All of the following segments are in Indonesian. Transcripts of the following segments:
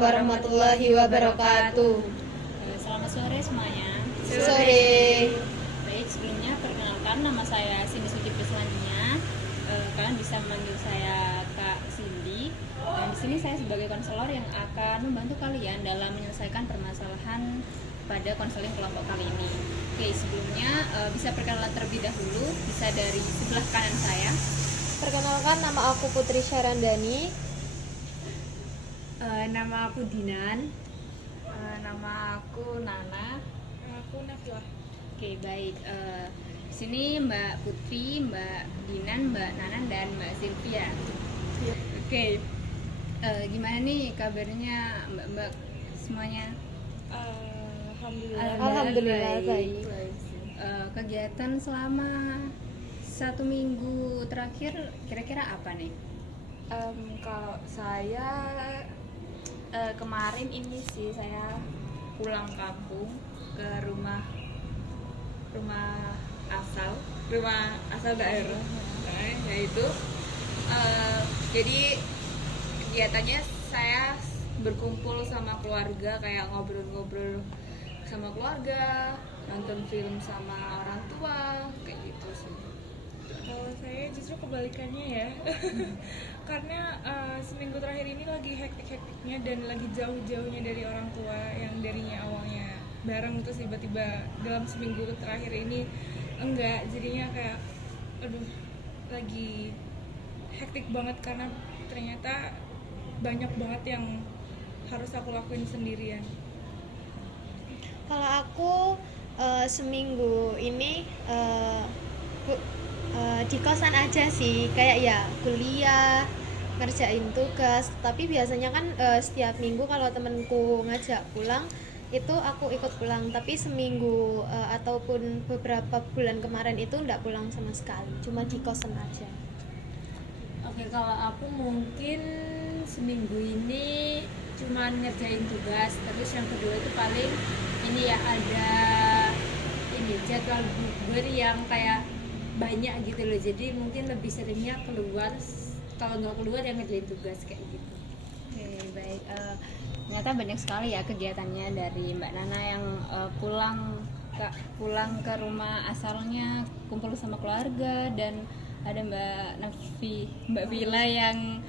warahmatullahi wabarakatuh. Selamat sore semuanya. Sore. Baik, sebelumnya perkenalkan, nama saya Cindy Suci Prislandia. Kalian bisa memanggil saya Kak Cindy. Dan di sini saya sebagai konselor yang akan membantu kalian dalam menyelesaikan permasalahan pada konseling kelompok kali ini. Oke, sebelumnya bisa perkenalan terlebih dahulu, bisa dari sebelah kanan saya. Perkenalkan, nama aku Putri Syarandani. Nama aku Dinan. Nama aku Nana. Aku Nafila. Oke, baik. Di sini Mbak Putri, Mbak Dinan, Mbak Nanan, dan Mbak Sylvia. Oke. Gimana nih kabarnya Mbak semuanya? Alhamdulillah baik. Kegiatan selama 1 minggu terakhir kira-kira apa nih? Kalau saya kemarin ini sih saya pulang kampung ke rumah asal daerah, yaitu jadi kegiatannya saya berkumpul sama keluarga, kayak ngobrol-ngobrol sama keluarga, nonton film sama orang tua, kayak gitu sih. Kalau saya justru kebalikannya ya. Karena seminggu terakhir ini lagi hektik-hektiknya dan lagi jauh-jauhnya dari orang tua yang darinya awalnya bareng, terus tiba-tiba dalam seminggu terakhir ini enggak, jadinya kayak aduh, lagi hektik banget karena ternyata banyak banget yang harus aku lakuin sendirian. Kalau aku seminggu ini di kosan aja sih, kayak ya kuliah, ngerjain tugas. Tapi biasanya kan setiap minggu kalau temenku ngajak pulang itu aku ikut pulang, tapi seminggu ataupun beberapa bulan kemarin itu enggak pulang sama sekali, cuma di kosan aja. Oke, kalau aku mungkin seminggu ini cuman ngerjain tugas, terus yang kedua itu paling ini ya, ada ini jadwal bukber yang kayak banyak gitu loh, jadi mungkin lebih seringnya keluar, kalau nggak keluar ya ngerjain tugas kayak gitu. Oke, baik. Ternyata banyak sekali ya kegiatannya dari Mbak Nana yang pulang ke rumah asalnya, kumpul sama keluarga, dan ada Mbak Vila yang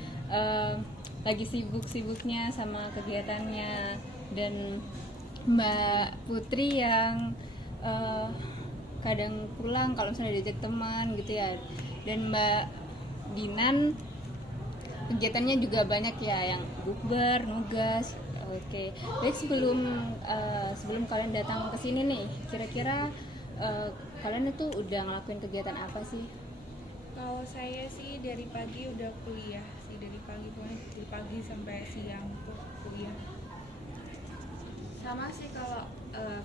lagi sibuk-sibuknya sama kegiatannya, dan Mbak Putri yang kadang pulang kalau misalnya diajak teman gitu ya, dan Mbak Dinan kegiatannya juga banyak ya, yang bukber, nugas. Oke, baik, sebelum kalian datang ke sini nih, kira-kira kalian itu udah ngelakuin kegiatan apa sih? Kalau saya sih dari pagi udah kuliah sih, dari pagi sampai siang tuh kuliah. Sama sih,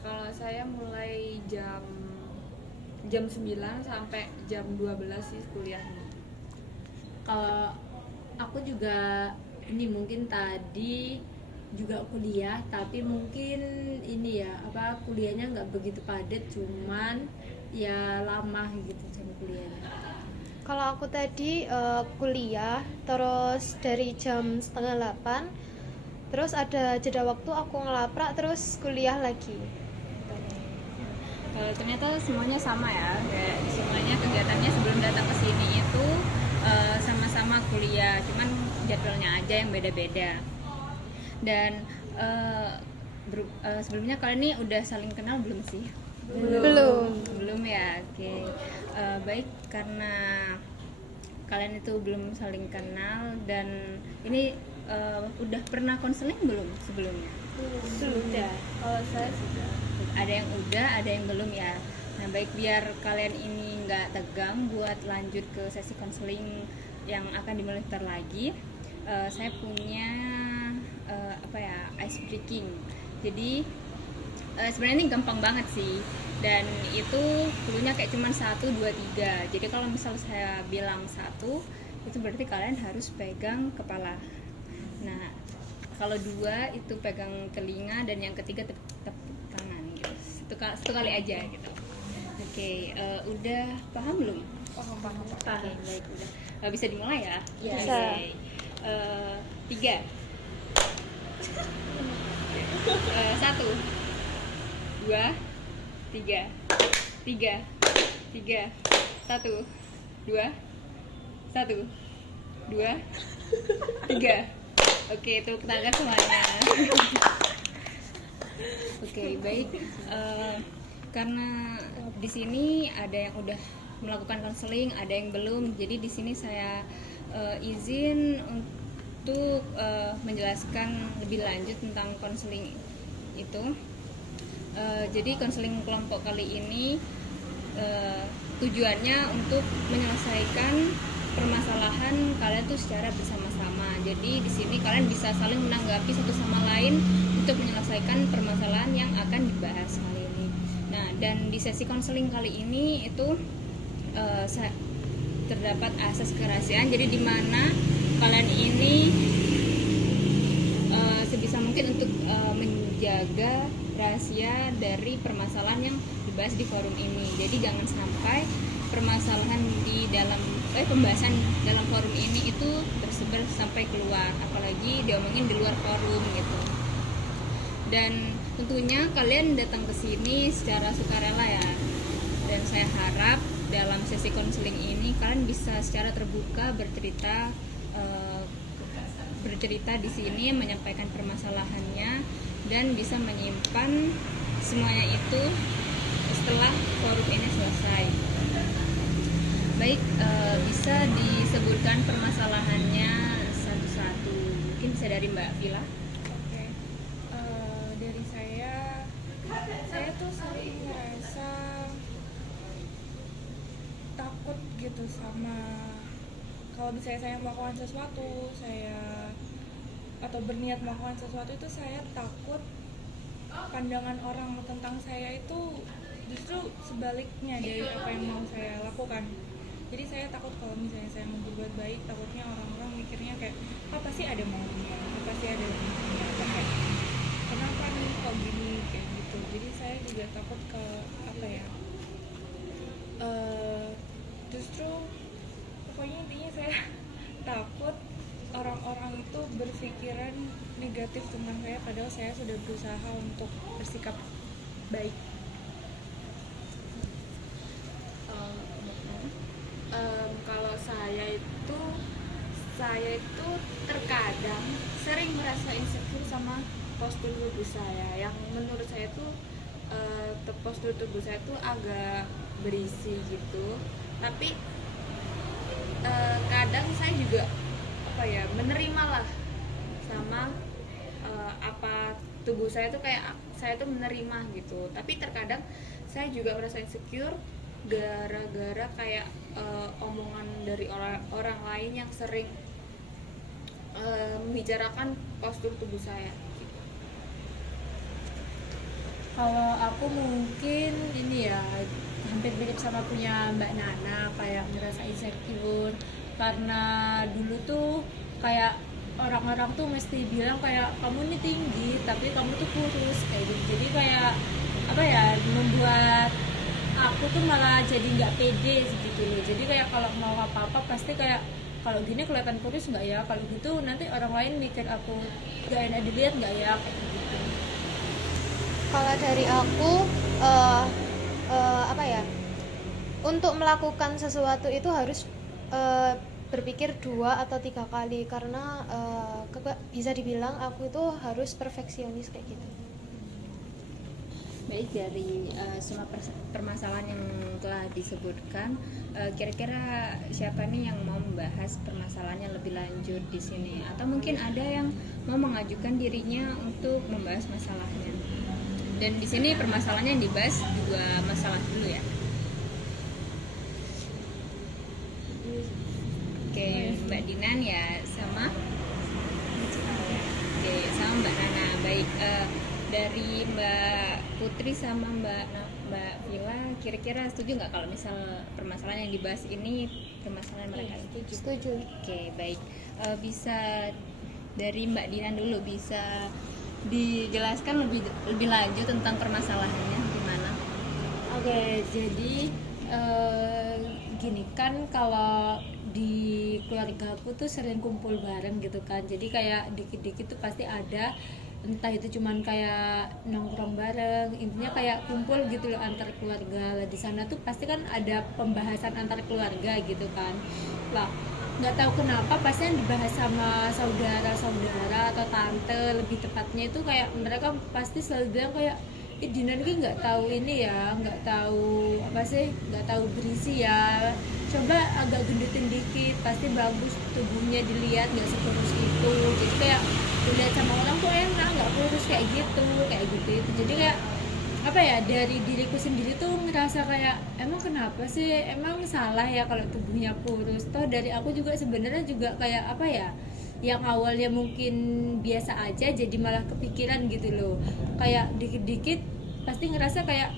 kalau saya mulai jam 9 sampai jam 12 sih kuliahnya. Kalau aku juga ini mungkin tadi juga kuliah, tapi mungkin ini ya kuliahnya nggak begitu padat, cuman ya lama gitu jam kuliahnya. Kalau aku tadi kuliah, terus dari jam 7:30, terus ada jeda waktu aku ngelaprak, terus kuliah lagi. Ternyata semuanya sama ya, kayak semuanya kegiatannya sebelum datang ke sini itu sama-sama kuliah, cuman jadwalnya aja yang beda-beda. Dan sebelumnya kalian ini udah saling kenal belum sih? Belum ya. Oke. Baik, karena kalian itu belum saling kenal, dan ini udah pernah konseling belum sebelumnya? Sudah. Kalau saya sudah. Ada yang udah, ada yang belum ya. Nah, baik, biar kalian ini nggak tegang buat lanjut ke sesi konseling yang akan dimulai bentar lagi, saya punya ice breaking. Jadi sebenarnya ini gampang banget sih, dan itu dulunya kayak cuman 1, 2, 3. Jadi kalau misal saya bilang 1, itu berarti kalian harus pegang kepala. Nah, kalau 2 itu pegang telinga, dan yang ketiga tepuk tangan gitu. Satu kali aja gitu. Oke, udah paham belum? Paham. Oke, baik, udah. Bisa dimulai ya? Bisa. Oke. 3. Satu, dua, tiga, tiga, tiga, satu, dua, satu, dua, tiga. Oke, tepuk tangan semuanya. Oke, baik. Karena di sini ada yang udah melakukan konseling, ada yang belum. Jadi di sini saya izin untuk menjelaskan lebih lanjut tentang konseling itu. Jadi konseling kelompok kali ini tujuannya untuk menyelesaikan permasalahan kalian tuh secara bersama-sama. Jadi di sini kalian bisa saling menanggapi satu sama lain untuk menyelesaikan permasalahan yang akan dibahas kali ini. Nah, dan di sesi konseling kali ini itu terdapat asas kerahasiaan. Jadi di mana kalian ini sebisa mungkin untuk menjaga rahasia dari permasalahan yang dibahas di forum ini. Jadi jangan sampai permasalahan di dalam pembahasan dalam forum ini itu tersebar sampai keluar, apalagi diomongin di luar forum gitu. Dan tentunya kalian datang ke sini secara sukarela ya. Dan saya harap dalam sesi konseling ini kalian bisa secara terbuka bercerita di sini, menyampaikan permasalahannya dan bisa menyimpan semuanya itu setelah forum ini selesai. Baik, bisa disebutkan permasalahannya satu-satu. Mungkin bisa dari Mbak Vila. Oke. Dari saya tuh sering ngerasa takut gitu sama kalau misalnya saya melakukan sesuatu, atau berniat melakukan sesuatu itu saya takut pandangan orang tentang saya itu justru sebaliknya dari apa yang mau saya lakukan. Jadi saya takut kalau misalnya saya mau berbuat baik, takutnya orang-orang mikirnya kayak apa sih ada maunya, apa sih ada maunya, kayak kenapa nih kok gini kayak gitu. Jadi saya juga takut ke apa ya, justru pokoknya intinya saya takut orang-orang itu berpikiran negatif tentang saya padahal saya sudah berusaha untuk bersikap baik. Kalau saya itu terkadang sering merasa insecure sama postur tubuh saya, yang menurut saya tuh postur tubuh saya tuh agak berisi gitu. Tapi kadang saya juga menerima lah sama apa tubuh saya tuh kayak saya tuh menerima gitu. Tapi terkadang saya juga merasa insecure gara-gara kayak omongan dari orang lain yang sering membicarakan postur tubuh saya. Kalau aku mungkin ini ya hampir mirip sama punya Mbak Nana, kayak ngerasa insecure karena dulu tuh kayak orang-orang tuh mesti bilang kayak kamu ini tinggi tapi kamu tuh kurus kayak gitu. Jadi kayak apa ya, membuat aku tuh malah jadi nggak pede gitu loh. Jadi kayak kalau mau apa-apa pasti kayak kalau gini kelihatan kurus nggak ya, kalau gitu nanti orang lain mikir aku gak enak dilihat nggak ya, kayak gitu. Kalau dari aku apa ya, untuk melakukan sesuatu itu harus berpikir 2 atau 3 kali karena bisa dibilang aku itu harus perfeksionis kayak gitu. Baik, dari semua permasalahan yang telah disebutkan, kira-kira siapa nih yang mau membahas permasalahannya lebih lanjut di sini? Atau mungkin ada yang mau mengajukan dirinya untuk membahas masalahnya? Dan di sini permasalahannya yang dibahas 2 masalah dulu ya. Oke, Mbak Dinan ya sama. Oke, sama Mbak Nana. Baik. Dari Mbak Putri sama Mbak Vila, kira-kira setuju nggak kalau misal permasalahan yang dibahas ini permasalahan mereka? Setuju. Oke, baik. Bisa dari Mbak Dinan dulu, bisa dijelaskan lebih lanjut tentang permasalahannya gimana? Oke, jadi gini kan, kalau di keluarga aku tuh sering kumpul bareng gitu kan. Jadi kayak dikit-dikit tuh pasti ada entah itu cuman kayak nongkrong bareng, intinya kayak kumpul gitu loh antar keluarga lah. Di sana tuh pasti kan ada pembahasan antar keluarga gitu kan lah. Nggak tahu kenapa pasti yang dibahas sama saudara-saudara atau tante lebih tepatnya itu kayak mereka pasti selalu bilang kayak Dinan ini nggak tahu ini ya, nggak tahu apa sih, nggak tahu berisi ya, coba agak gendutin dikit pasti bagus tubuhnya dilihat, nggak sekurus itu. Jadi kayak dilihat sama orang tuh enak, nggak kurus kayak gitu itu. Jadi kayak apa ya, dari diriku sendiri tuh ngerasa kayak emang kenapa sih, emang salah ya kalau tubuhnya kurus. Toh dari aku juga sebenarnya juga kayak apa ya, yang awalnya mungkin biasa aja jadi malah kepikiran gitu loh, kayak dikit-dikit pasti ngerasa kayak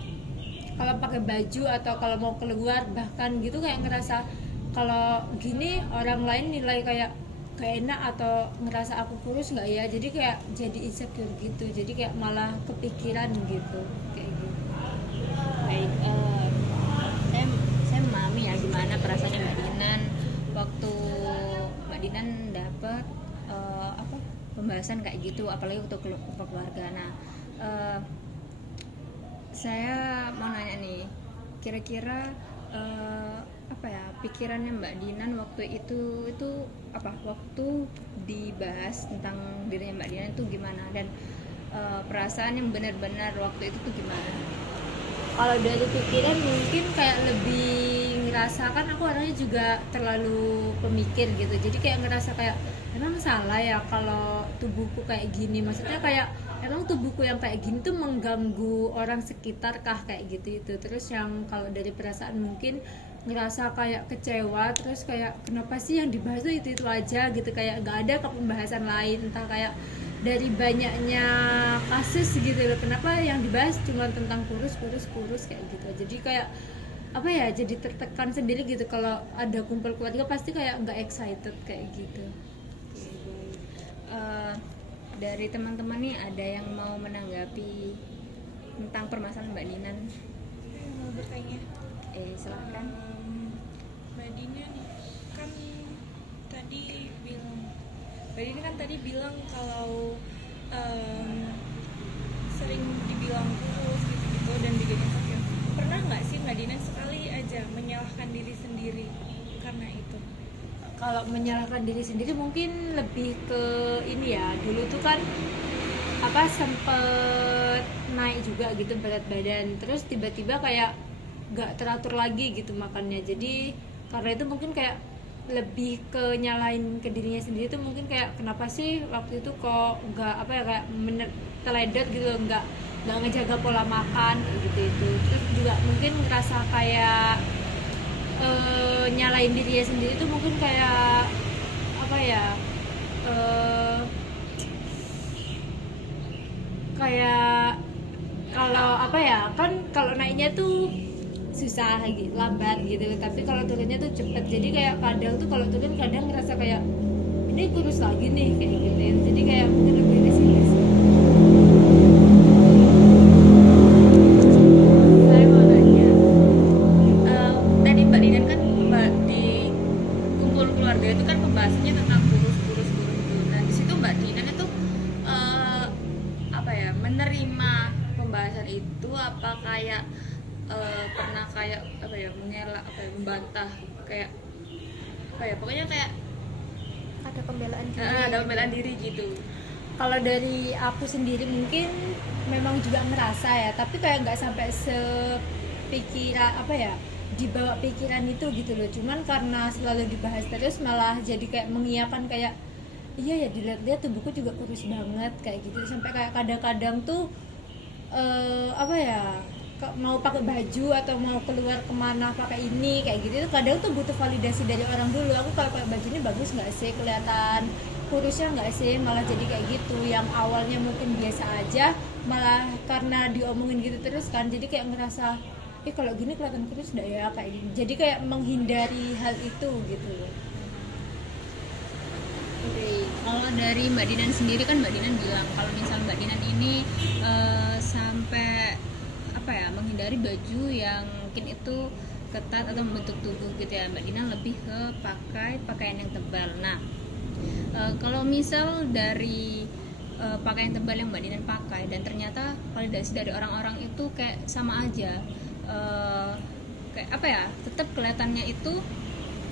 kalau pakai baju atau kalau mau keluar bahkan gitu kayak ngerasa kalau gini orang lain nilai kayak gak enak atau ngerasa aku kurus nggak ya, jadi kayak jadi insecure gitu, jadi kayak malah kepikiran gitu kayak gitu. Baik, saya memahami ya gimana perasaannya Mbak Dinan waktu Mbak Dinan dapat apa pembahasan kayak gitu, apalagi untuk keluarga. Nah, saya mau nanya nih, kira-kira apa ya pikirannya Mbak Dinan waktu itu apa, waktu dibahas tentang dirinya Mbak Dinan itu gimana, dan perasaan yang benar-benar waktu itu tuh gimana? Kalau dari pikiran mungkin kayak lebih ngerasa, kan aku orangnya juga terlalu pemikir gitu, jadi kayak ngerasa kayak emang salah ya kalau tubuhku kayak gini, maksudnya kayak emang tubuhku yang kayak gini tuh mengganggu orang sekitar kah kayak gitu itu. Terus yang kalau dari perasaan mungkin ngerasa kayak kecewa, terus kayak kenapa sih yang dibahas tuh itu aja gitu, kayak gak ada ke pembahasan lain, entah kayak dari banyaknya kasus gitu loh, kenapa yang dibahas cuma tentang kurus kayak gitu. Jadi kayak apa ya, jadi tertekan sendiri gitu kalau ada kumpul keluarga pasti kayak nggak excited kayak gitu. Dari teman-teman nih ada yang mau menanggapi tentang permasalahan Mbak Dinan? Mau bertanya. Silahkan. Mbak Dinan kan tadi bilang, Mbak Dinan kan tadi bilang kalau sering dibilang kurus gitu-gitu dan juga insecure. Pernah nggak sih Mbak Dinan sekali aja menyalahkan diri sendiri karena itu? Kalau menyalahkan diri sendiri mungkin lebih ke ini ya, dulu tuh kan apa sempet naik juga gitu berat badan, terus tiba-tiba kayak gak teratur lagi gitu makannya. Jadi karena itu mungkin kayak lebih ke nyalain ke dirinya sendiri tuh, mungkin kayak kenapa sih waktu itu kok nggak apa ya, kayak teledot gitu, nggak ngejaga pola makan gitu itu. Terus juga mungkin ngerasa kayak nyalain dirinya sendiri tuh mungkin kayak apa ya, kayak kalau apa ya, kan kalau naiknya tuh susah gitu, lambat gitu, tapi kalau turunnya tuh cepet. Jadi kayak kadang tuh kalau turun kadang ngerasa kayak ini kurus lagi nih kayak gitu. Jadi kayak mungkin lebih di sini sih. Saya mau nanya, tadi Mbak Dinan kan di kumpul keluarga itu kan pembahasannya tentang kurus gitu. Nah di situ Mbak Dinan itu apa ya, menerima pembahasan itu, apa kayak pernah kayak apa ya, mengelak, apa ya, membantah, kayak apa ya, pokoknya kayak Ada pembelaan diri. ada pembelaan diri gitu. Kalau dari aku sendiri mungkin memang juga ngerasa ya, tapi kayak nggak sampai sepikiran apa ya, dibawa pikiran itu gitu loh. Cuman karena selalu dibahas terus malah jadi kayak mengiyakan, kayak iya ya, dilihat-lihat tubuhku juga kurus banget kayak gitu. Sampai kayak kadang-kadang tuh apa ya, mau pakai baju atau mau keluar kemana pakai ini kayak gitu, kadang tuh butuh validasi dari orang dulu. Aku kalau pakai baju ini bagus nggak sih, kelihatan kurusnya nggak sih, malah jadi kayak gitu. Yang awalnya mungkin biasa aja, malah karena diomongin gitu terus kan, jadi kayak ngerasa kalau gini kelihatan kurus nggak ya kayak gini. Jadi kayak menghindari hal itu gitu. Kalau dari Mbak Dinan sendiri kan Mbak Dinan bilang kalau misal Mbak Dinan ini sampai apa ya, menghindari baju yang mungkin itu ketat atau membentuk tubuh gitu ya, Mbak Dinan lebih ke pakai pakaian yang tebal. Nah kalau misal dari pakaian tebal yang Mbak Dinan pakai, dan ternyata validasi dari orang-orang itu kayak sama aja. Kayak apa ya, tetap kelihatannya itu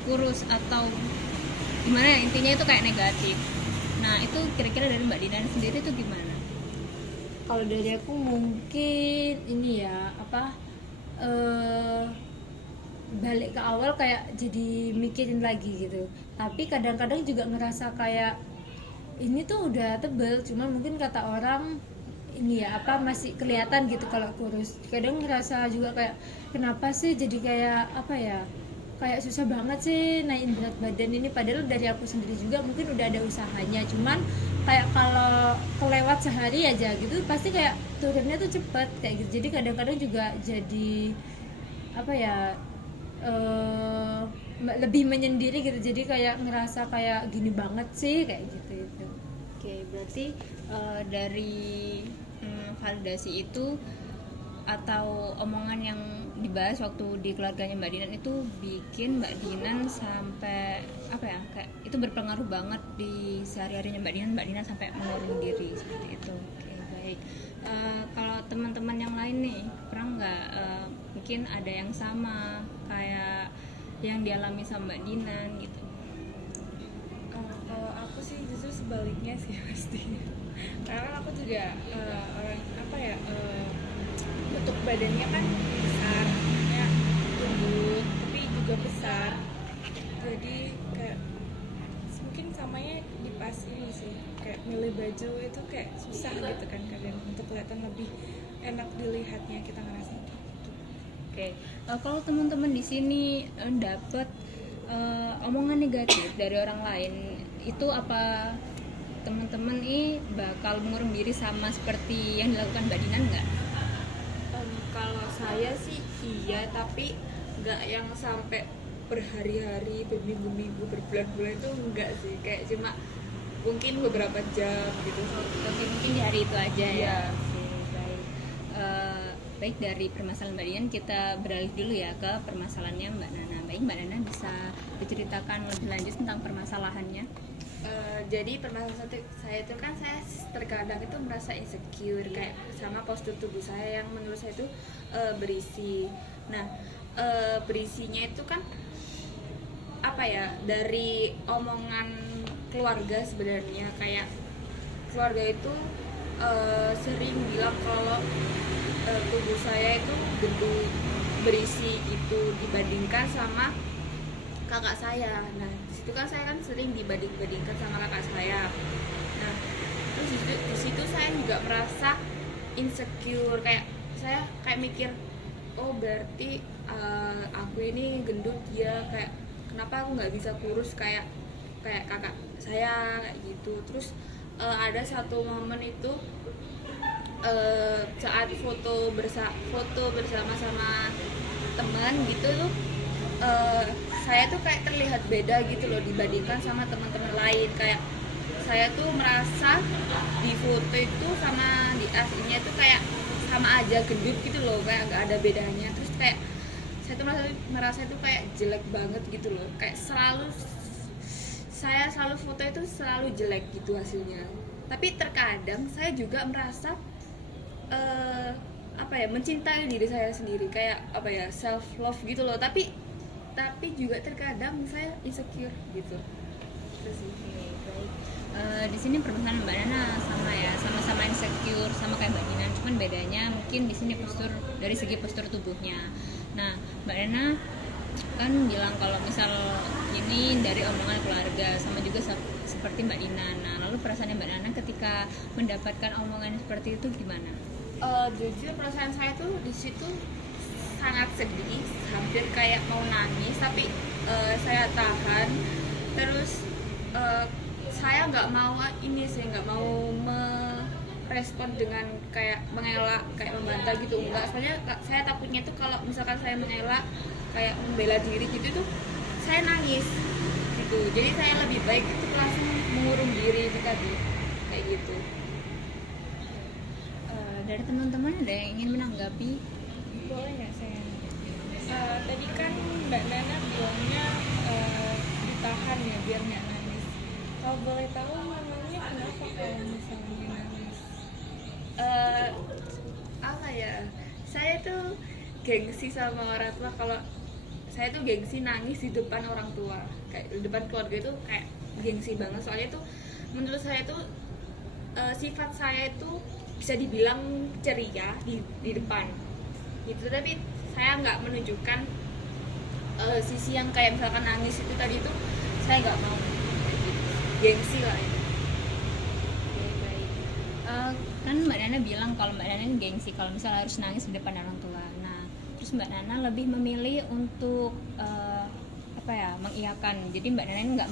kurus atau gimana ya, intinya itu kayak negatif. Nah itu kira-kira dari Mbak Dinan sendiri itu gimana? Kalau dari aku mungkin ini ya apa balik ke awal kayak jadi mikirin lagi gitu, tapi kadang-kadang juga ngerasa kayak ini tuh udah tebel, cuma mungkin kata orang ini ya apa masih kelihatan gitu kalau kurus. Kadang ngerasa juga kayak kenapa sih jadi kayak apa ya, kayak susah banget sih naikin berat badan ini, padahal dari aku sendiri juga mungkin udah ada usahanya, cuman kayak kalau kelewat sehari aja gitu pasti kayak turunnya tuh cepet kayak gitu. Jadi kadang-kadang juga jadi apa ya, lebih menyendiri gitu, jadi kayak ngerasa kayak gini banget sih kayak gitu itu. Oke, berarti dari validasi itu atau omongan yang dibahas waktu di keluarganya Mbak Dinan itu bikin Mbak Dinan sampai apa ya, kayak itu berpengaruh banget di sehari-harinya Mbak Dinan sampai menurun diri seperti itu. Oke, baik. Kalau teman-teman yang lain nih pernah nggak mungkin ada yang sama kayak yang dialami sama Mbak Dinan gitu? Kalau aku sih justru sebaliknya sih pasti, karena aku juga orang apa ya, bentuk badannya kan besar, ya tumbuh tapi juga besar, jadi kayak mungkin samanya di pas ini sih, kayak milih baju itu kayak susah gitu kan kadang untuk kelihatan lebih enak dilihatnya, kita ngerasa gitu. Oke, kalau teman-teman di sini dapat omongan negatif dari orang lain, itu apa teman-teman ini bakal mengurung diri sama seperti yang dilakukan Mbak Dinan nggak? Kalau saya sih iya, tapi nggak yang sampai berhari-hari, berminggu-minggu, berbulan-bulan itu enggak sih, kayak cuma mungkin beberapa jam gitu. Oke, mungkin di hari itu aja ya. Iya. Oke, baik. Baik, dari permasalahan Mbak Dian kita beralih dulu ya ke permasalahannya Mbak Nana. Baik, Mbak Nana bisa diceritakan lebih lanjut tentang permasalahannya. Jadi permasalahan saya itu kan, saya terkadang itu merasa insecure kayak sama postur tubuh saya yang menurut saya itu berisi. Nah, berisinya itu kan apa ya, dari omongan keluarga sebenarnya, kayak keluarga itu sering bilang kalau tubuh saya itu gendut, berisi gitu dibandingkan sama kakak saya. Nah disitu kan saya kan sering dibandingkan sama kakak saya. Nah terus di situ saya juga merasa insecure, kayak saya kayak mikir, oh berarti aku ini gendut ya, kayak kenapa aku nggak bisa kurus kayak kakak saya kayak gitu. Terus ada satu momen itu saat foto bersama-sama teman gitu tuh, saya tuh kayak terlihat beda gitu loh dibandingkan sama teman-teman lain. Kayak saya tuh merasa di foto itu sama di aslinya tuh kayak sama aja gendut gitu loh, kayak nggak ada bedanya. Terus kayak saya tuh merasa itu kayak jelek banget gitu loh, kayak saya selalu foto itu selalu jelek gitu hasilnya. Tapi terkadang saya juga merasa apa ya, mencintai diri saya sendiri, kayak apa ya, self love gitu loh. Tapi juga terkadang saya insecure gitu. Terus sih. Baik. Di sini permasalahan Mbak Nana sama ya, sama-sama insecure sama kayak Mbak Dinan, cuman bedanya mungkin di sini postur, dari segi postur tubuhnya. Nah, Mbak Nana kan bilang kalau misal ini dari omongan keluarga, sama juga seperti Mbak Dinan. Nah, lalu perasaannya Mbak Nana ketika mendapatkan omongan seperti itu gimana? Jujur perasaan saya tuh di situ sangat sedih, hampir kayak mau nangis, tapi saya tahan. Terus saya nggak mau ini sih, nggak mau merespon dengan kayak mengelak, kayak membantah gitu, enggak. Soalnya saya takutnya tuh kalau misalkan saya mengelak kayak membela diri gitu tuh saya nangis gitu. Jadi saya lebih baik itu langsung mengurung diri itu tadi kayak gitu. Dari teman-teman ada yang ingin menanggapi? Boleh nggak saya? Tadi kan Mbak Nana bilangnya ditahan ya biar nggak nangis. Kalau boleh tahu mamanya kenapa kalau misalnya nangis? Apa ya, saya tuh gengsi sama orang tua. Kalau saya tuh gengsi nangis di depan orang tua, kayak di depan keluarga itu kayak gengsi banget. Soalnya tuh menurut saya tuh sifat saya itu bisa dibilang ceria di depan gitu, tapi saya nggak menunjukkan sisi yang kayak misalkan nangis itu tadi tuh saya nggak mau, gengsi lah itu. Oke, baik. Kan Mbak Nana bilang kalau Mbak Nana ini gengsi kalau misalnya harus nangis di depan orang tua. Nah, terus Mbak Nana lebih memilih untuk mengiyakan. Jadi Mbak Nana ini nggak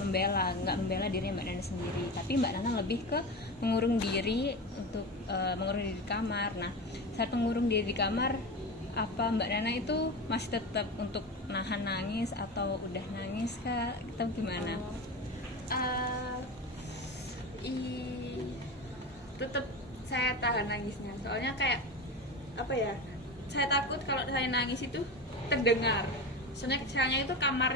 membela dirinya Mbak Nana sendiri, tapi Mbak Nana lebih ke mengurung diri untuk mengurung diri di kamar. Nah, saat mengurung diri di kamar, apa Mbak Nana itu masih tetap untuk nahan nangis atau udah nangis kah? Atau gimana? Tetap saya tahan nangisnya, soalnya kayak apa ya, saya takut kalau saya nangis itu terdengar. Soalnya itu kamar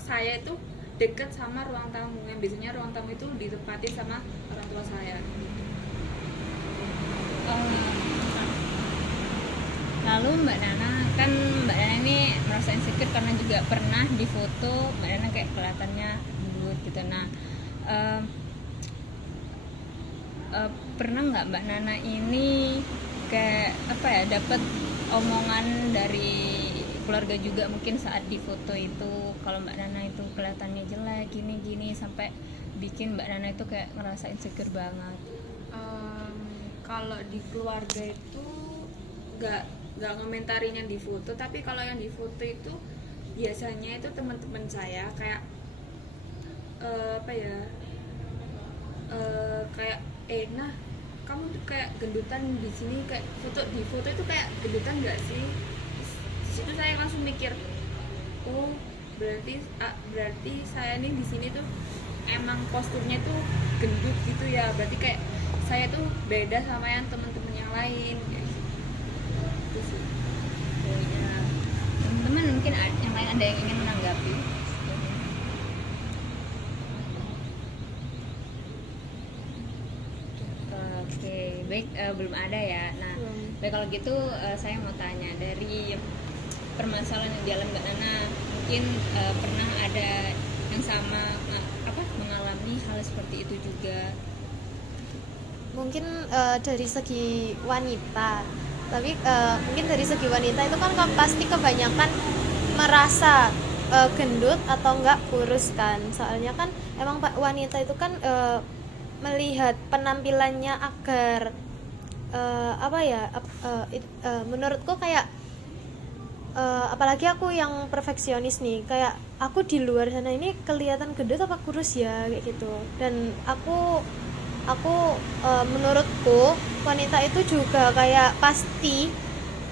saya itu deket sama ruang tamu, yang biasanya ruang tamu itu ditempati sama orang tua saya. Lalu Mbak Nana ini merasa insecure karena juga pernah di foto Mbak Nana kayak kelihatannya gendut gitu. Nah, pernah nggak Mbak Nana ini kayak dapat omongan dari keluarga juga mungkin saat di foto itu kalau Mbak Nana itu kelihatannya jelek gini sampai bikin Mbak Nana itu kayak ngerasa insecure banget? Kalau di keluarga itu nggak ngomentarin yang di foto, tapi kalau yang di foto itu biasanya itu teman-teman saya kayak kayak nah kamu tuh kayak gendutan di sini, kayak di foto itu kayak gendutan nggak sih? Di situ saya langsung mikir, oh berarti saya nih di sini tuh emang posturnya tuh gendut gitu ya, berarti kayak saya tuh beda sama yang teman-teman yang lain kayak gitu sih. Ya. Teman-teman mungkin yang lain ada yang ingin menanggapi? Oke, baik, belum ada ya. Nah, baik kalau gitu saya mau tanya dari permasalahan yang dialami Mbak Nana, mungkin pernah ada yang sama mengalami hal seperti itu juga? Mungkin dari segi wanita, tapi mungkin dari segi wanita itu kan pasti kebanyakan merasa gendut atau enggak kurus kan, soalnya kan emang wanita itu kan melihat penampilannya agar menurutku kayak apalagi aku yang perfeksionis nih, kayak aku di luar sana ini kelihatan gendut apa kurus ya kayak gitu. Dan aku menurutku wanita itu juga kayak pasti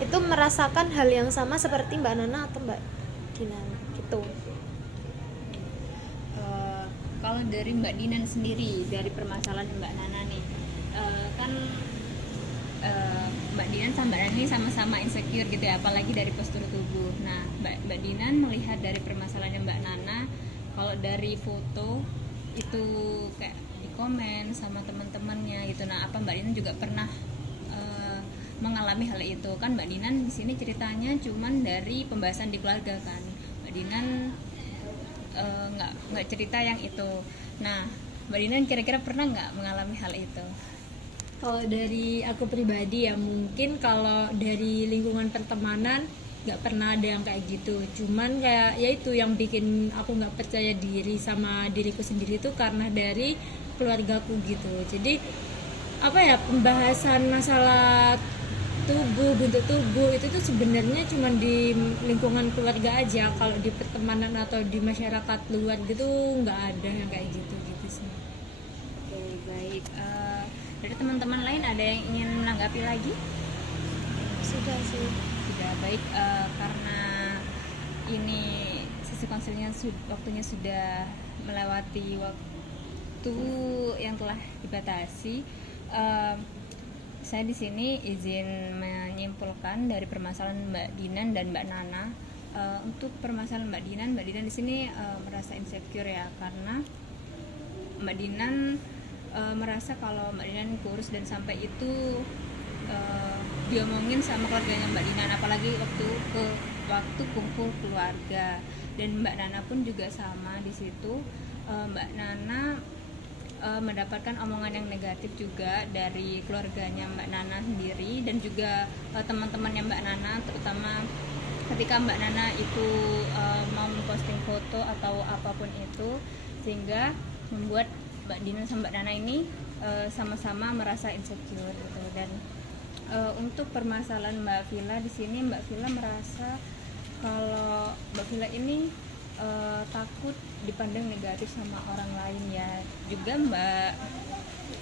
itu merasakan hal yang sama seperti Mbak Nana atau Mbak Dinan gitu. Kalau dari Mbak Dinan sendiri, dari permasalahan Mbak Nana nih, Mbak Dinan sama Mbak Nana ini sama-sama insecure gitu ya, apalagi dari postur tubuh. Nah, Mbak Dinan melihat dari permasalahan Mbak Nana, kalau dari foto itu kayak di komen sama teman-temannya gitu. Nah, apa Mbak Dinan juga pernah mengalami hal itu? Kan Mbak Dinan di sini ceritanya cuman dari pembahasan di keluarga kan. Mbak Dinan nggak cerita yang itu. Nah, Mbak Dinan kira-kira pernah nggak mengalami hal itu? Kalau dari aku pribadi ya, mungkin kalau dari lingkungan pertemanan nggak pernah ada yang kayak gitu. Cuman kayak ya itu yang bikin aku nggak percaya diri sama diriku sendiri itu karena dari keluargaku gitu. Jadi pembahasan masalah tubuh, bentuk tubuh itu tuh sebenarnya cuma di lingkungan keluarga aja. Kalau di pertemanan atau di masyarakat luar gitu nggak ada yang kayak gitu sih. Oke, baik. Dari teman-teman lain ada yang ingin menanggapi lagi? Sudah sih. Sudah, baik. Karena ini sesi konselnya waktunya sudah melewati waktu yang telah dibatasi. Saya di sini izin menyimpulkan dari permasalahan Mbak Dinan dan Mbak Nana. Untuk permasalahan Mbak Dinan di sini merasa insecure ya, karena Mbak Dinan merasa kalau Mbak Dinan kurus dan sampai itu diomongin sama keluarganya Mbak Dinan, apalagi waktu kumpul keluarga. Dan Mbak Nana pun juga sama di situ. Mbak Nana mendapatkan omongan yang negatif juga dari keluarganya Mbak Nana sendiri dan juga teman-temannya Mbak Nana, terutama ketika Mbak Nana itu mau memposting foto atau apapun itu, sehingga membuat Mbak Dina sama Mbak Nana ini sama-sama merasa insecure gitu. Dan untuk permasalahan Mbak Villa di sini, Mbak Villa merasa kalau Mbak Villa ini takut dipandang negatif sama orang lain ya. Juga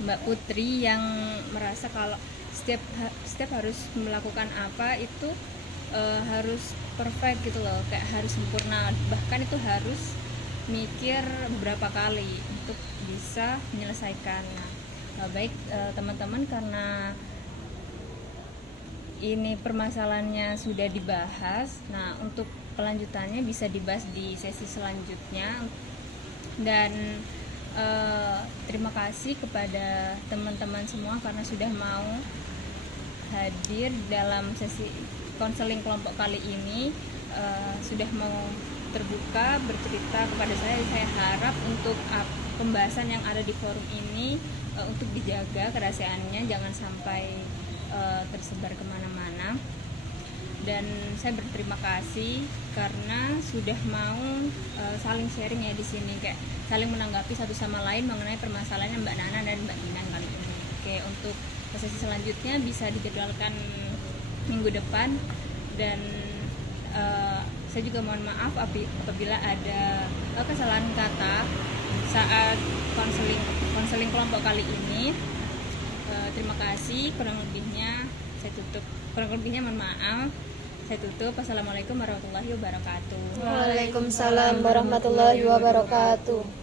Mbak Putri yang merasa kalau setiap harus melakukan apa itu harus perfect gitu loh, kayak harus sempurna, bahkan itu harus mikir beberapa kali untuk bisa menyelesaikan. Nah, baik teman-teman, karena ini permasalahannya sudah dibahas, nah untuk kelanjutannya bisa dibahas di sesi selanjutnya. Dan terima kasih kepada teman-teman semua karena sudah mau hadir dalam sesi konseling kelompok kali ini, sudah mau terbuka bercerita kepada saya. Saya harap untuk pembahasan yang ada di forum ini untuk dijaga kerahasiaannya, jangan sampai tersebar kemana-mana. Dan saya berterima kasih karena sudah mau saling sharing ya di sini, kayak saling menanggapi satu sama lain mengenai permasalahannya Mbak Nana dan Mbak Dinan kali ini. Oke, untuk sesi selanjutnya bisa dijadwalkan minggu depan. Dan saya juga mohon maaf apabila ada kesalahan kata saat konseling kelompok kali ini. Terima kasih, kurang lebihnya mohon maaf. Saya tutup. Wassalamualaikum warahmatullahi wabarakatuh. Waalaikumsalam warahmatullahi wabarakatuh.